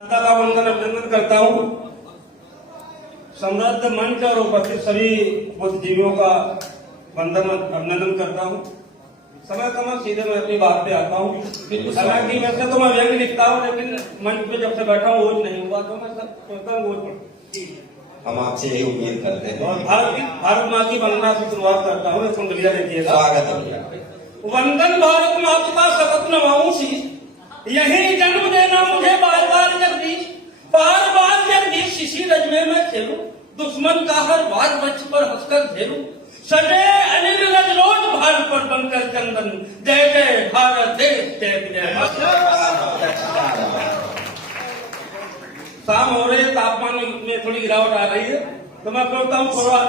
जनता का वंदन अभिनंदन करता हूँ। समृद्ध मंच और उपस्थित सभी बुद्धिजीवियों का वंदन अभिनंदन करता हूँ। समय समय सीधे मैं अपनी बात पे आता हूँ। हालांकि वैसे तो मैं व्यंग्य लिखता हूँ, लेकिन मंच पे जब से बैठा हूँ वो नहीं हुआ, तो मैं सब सोचता हूँ वो हम आपसे यही उम्मीद करते हैं। और भारत माँ की वंदना से शुरुआत करता हूँ। कुंडलिया देखिएगा। स्वागत है। वंदन भारत माता का सतत नभाऊं शीश, यही जन्म देना मुझे बार बार जगदीश, बार बार जगदीश इसी रजमे में खेलूं, दुश्मन का हर बार बच पर हंसकर झेलूं, सजे अनिल रज रोज भाल पर बनकर चंदन, जय जय भारत देश जय जय। शाम हो रही है, तापमान में थोड़ी गिरावट आ रही है, तो मैं सोचता हूँ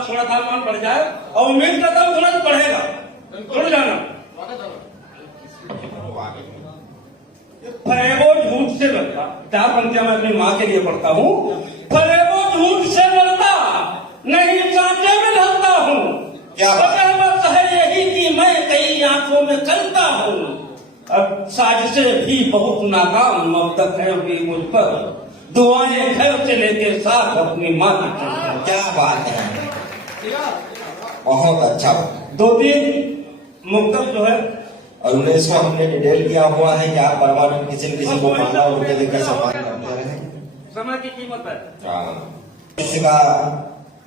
थोड़ा तापमान बढ़ जाए और उम्मीद करता हूँ थोड़ा बढ़ेगा, थोड़ा जाना। फरेबो झूठ से लड़ता, चार पंक्तियां मैं अपनी माँ के लिए पढ़ता हूँ। फरेबो झूठ से लड़ता, नहीं सांचे में ढलता हूँ, बस है यही कि मैं कई आंखों में चलता हूँ। अब साजिशें भी बहुत नाकाम मबदक है अभी मुझ पर, दुआएं घर से लेके साथ अपनी माँ की। क्या बात है, बहुत अच्छा। दो तीन मुक्तक जो है और उन्हें इसको हमने डिटेल किया हुआ है कि आप परमानेंट किसी न किसी को माला और उनके देकर सम्मान करते रहे। समय की कीमत है। इसका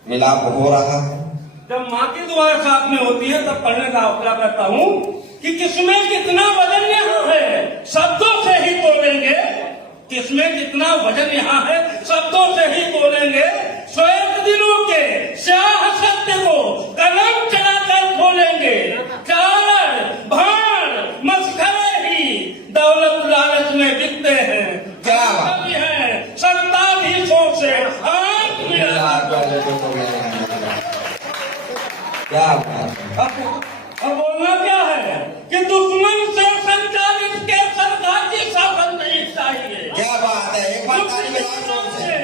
मिलाप हो रहा है। जब माँ की दुआ साथ में होती है तब पढ़ने का हौसला करता हूँ कि किसमें कितना वजन यहाँ है, शब्दों से ही बोलेंगे। किसमें कितना वजन यहाँ है, शब्दों से ही बोलेंगे। श्वेत दिनों के स्याह सत्य को कलम चलाकर खोलेंगे। चालर भार मस्खरे ही दौलत लालच में बिकते हैं। क्या है सत्ताधीशों से हाथ मिला। क्या अब बोलना क्या है कि दुश्मन से संचालित के सरकारी शासन नहीं चाहिए। क्या बात है, एक बार ताली बजाओ से।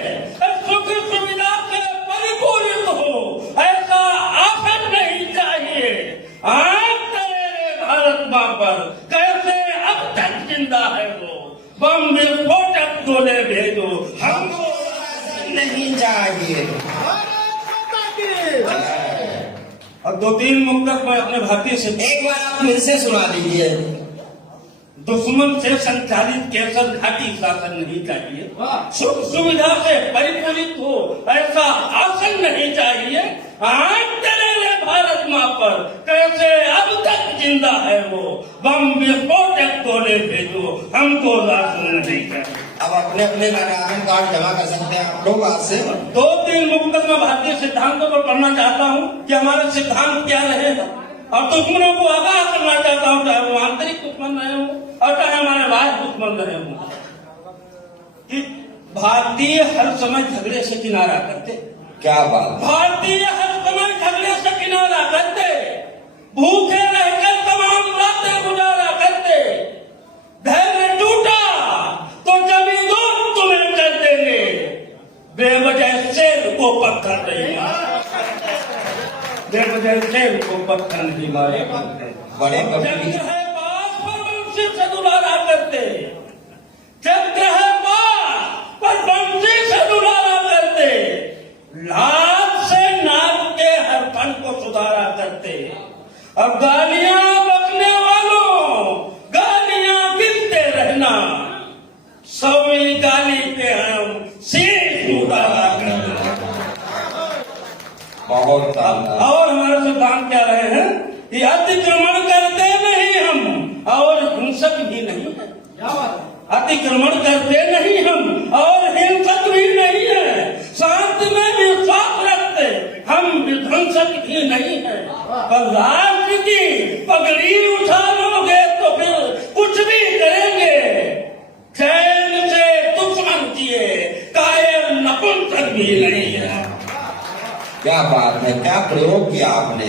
सुख सुविधा से परिपूरित हो ऐसा आसन नहीं चाहिए। आज तेरे भारत माँ पर कैसे अब तक जिंदा है वो, बम विस्फोटक गोले भेजो हमको नहीं चाहिए। और दो तीन मुक्तक मैं अपने भारतीय से एक बार आप फिर से सुना दीजिए। दुश्मन से संचालित केसर घाटी शासन नहीं चाहिए। सुख सुविधा से परिपूरित हो ऐसा आसन नहीं चाहिए। आज तेरे भारत माँ पर कैसे अब तक जिंदा है वो, बम विस्फोटक गोले भेजो हमको राशन नहीं चाहिए। अब अपने अपने राशन कार्ड जमा कर सकते हैं आप लोग आज से। दो तीन मुक्तक में भारतीय सिद्धांतों पर पढ़ना चाहता हूँ कि हमारे सिद्धांत क्या रहेगा, और दुश्मनों को आगाह करना चाहता हूँ, चाहे वो आंतरिक दुश्मन रहे हो और चाहे हमारे बाहर दुश्मन रहे हो, कि भारतीय हर समय झगड़े से किनारा करते। क्या बात। भारतीय हर समय झगड़े से किनारा करते, भूखे रहकर तमाम रातें गुजारा करते। धैर्य टूटा तो जमींदोज तुम्हें कर देंगे, बेवजह शेर को पत्थर नहीं बेवजह शेर को पत्थर नहीं मारे करते। बड़े जग है पास पर बंसी से दुलारा करते, जग है पास पर बंसी से दुलारा करते। लात से नाक के हर फन को सुधारा करते। अब गालियां बकने वालों गालियां गिनते रहना, सौवीं गाली पे हम शीश उतारा करते। बहुत और हमारे सिद्धांत क्या रहे हैं कि अतिक्रमण करते नहीं हम और हिंसक भी नहीं है। अतिक्रमण करते नहीं हम और हिंसक भी नहीं है। शांति में विश्वास रखते हम विध्वंसक भी नहीं है। पर राष्ट्र की पगड़ी उठा लोगे तो फिर कुछ भी करेंगे। चैन से दुश्मन किए कायर नपुंसक भी नहीं है। क्या बात है, क्या प्रयोग किया आपने।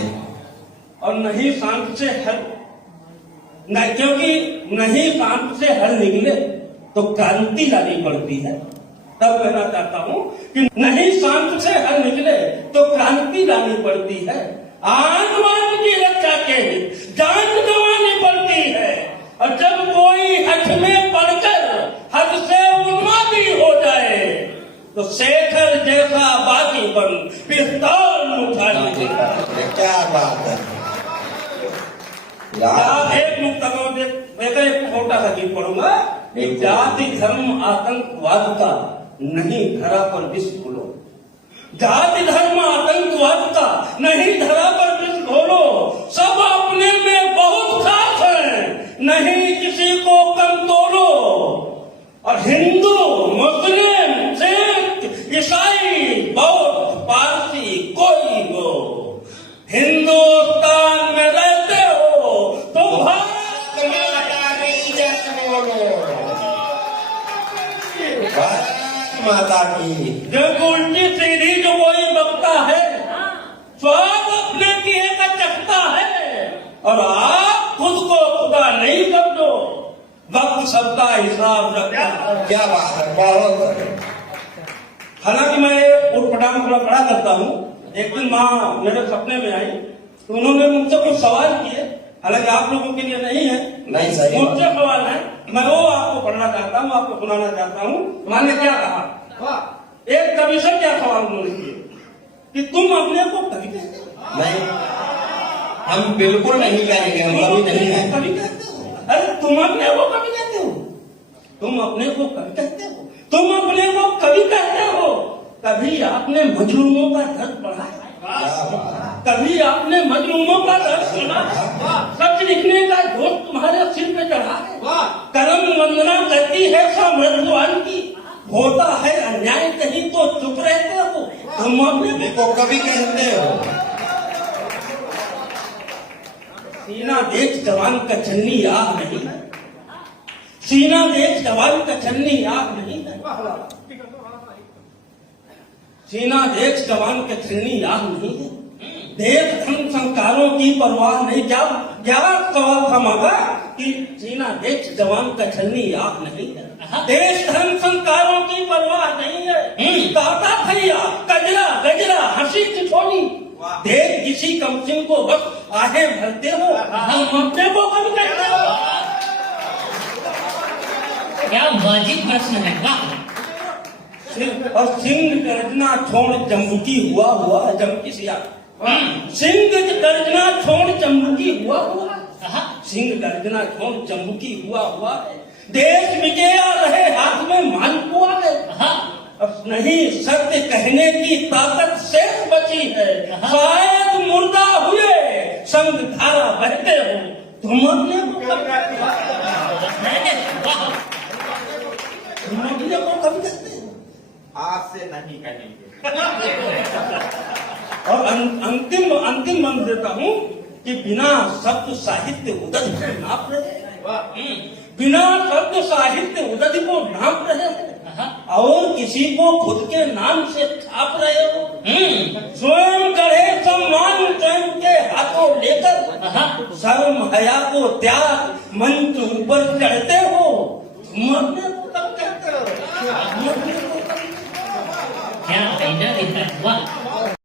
और नहीं शांत से हल नहीं, क्योंकि नहीं शांत से हल निकले तो क्रांति लानी पड़ती है। तब कहना चाहता हूँ कि नहीं शांत से हल निकले तो क्रांति लानी पड़ती है। आसमान की रक्षा के जान गंवानी पड़ती है। और जब कोई हठ में पड़कर हद से उन्मादी हो जाए बात है यार। आप एक नुक्ता को देखा, एक छोटा सा गीत पढ़ूंगा। जाति धर्म आतंकवाद का नहीं धरा पर विष घोलो, जाति धर्म आतंकवाद का नहीं धरा पर विष घोलो, सब अपने में बहुत खास है, नहीं किसी को कम तोलो। और हिंदू मुस्लिम सिख ईसाई बौद्ध पारसी कोई हो, हिंदुस्तान में रहते हो तो भारत माता की जय बोलो, भारत माता की। जब उल्टी सीधी जो कोई बकता है, स्वाद अपने किए का चखता है, और आप खुद को खुदा नहीं समझो, वक्त सबका हिसाब रखता है। क्या बात है, बहुत। हालांकि मैं उठपटांग थोड़ा बड़ा करता हूँ। एक दिन माँ मेरे सपने में आई तो उन्होंने मुझसे कुछ सवाल किए, हालांकि आप लोगों के लिए नहीं है, नहीं सही मुझसे सवाल है, मैं वो आपको पढ़ना चाहता हूँ, आपको सुनाना चाहता हूँ। मैंने क्या कहा, एक कवि से क्या सवाल उन्होंने किए कि तुम अपने को कवि कहते हो? नहीं, हम बिल्कुल नहीं कहेंगे, हम कभी नहीं है। कवि कहते हो? अरे तुम अपने को कवि कहते हो, तुम अपने को कवि कहते हो, तुम अपने को कवि कहते हो। कभी आपने मजलूमों का दर्द पढ़ा है? कभी आपने मजलूमों का दर्द सुना? सच लिखने का जोश तुम्हारे सिर पे चढ़ा है? कलम वंदना करती है साम्राज्यवान की, होता है अन्याय कहीं तो चुप रहते हो, तुम अपने को कभी कहते हो। सीना देख जवान का छन्नी आग नहीं है, सीना देख जवान का छन्नी आग नहीं है, सीना देख जवान का छन्नी आग नहीं है, देश धन संस्कारों की परवाह नहीं। क्या क्या सवाल था मांगा कि सीना देख जवान का छन्नी आग नहीं है, देश धन संस्कारों की परवाह नहीं है। दाता भैया कजरा गजरा हंसी ठिठोली, देख किसी कमसिन को बस आहे भरते हो, हम अपने को कभी कहते हो? क्या वाजिब प्रश्न है, वाह। और सिंह गर्जना छोड़ चंबुकी हुआ जमकी सिया, सिंह गर्जना छोड़ चंबुकी हुआ, सिंह गर्जना छोड़ चंबुकी हुआ, देश विजया रहे हाथ में मालपुआ है, अब नहीं सत्य कहने की ताकत शेष बची है, शायद मुर्दा हुए संग धारा बहते हो, तुम अपने को कभी कहते हो? आज से नहीं कहेंगे। और अंतिम मंत्र देता हूँ कि बिना शब्द साहित्य उदय को नाप रहे, बिना शब्द साहित्य उदय को नाप रहे हो, और किसी को खुद के नाम से छाप रहे हो, स्वयं गढ़े सम्मान स्वयं के हाथों लेकर, शर्म हया को त्याग मंच ऊपर चढ़ते हो, तुम अपने को कब कहते हो? क्या फायदा है, वाह।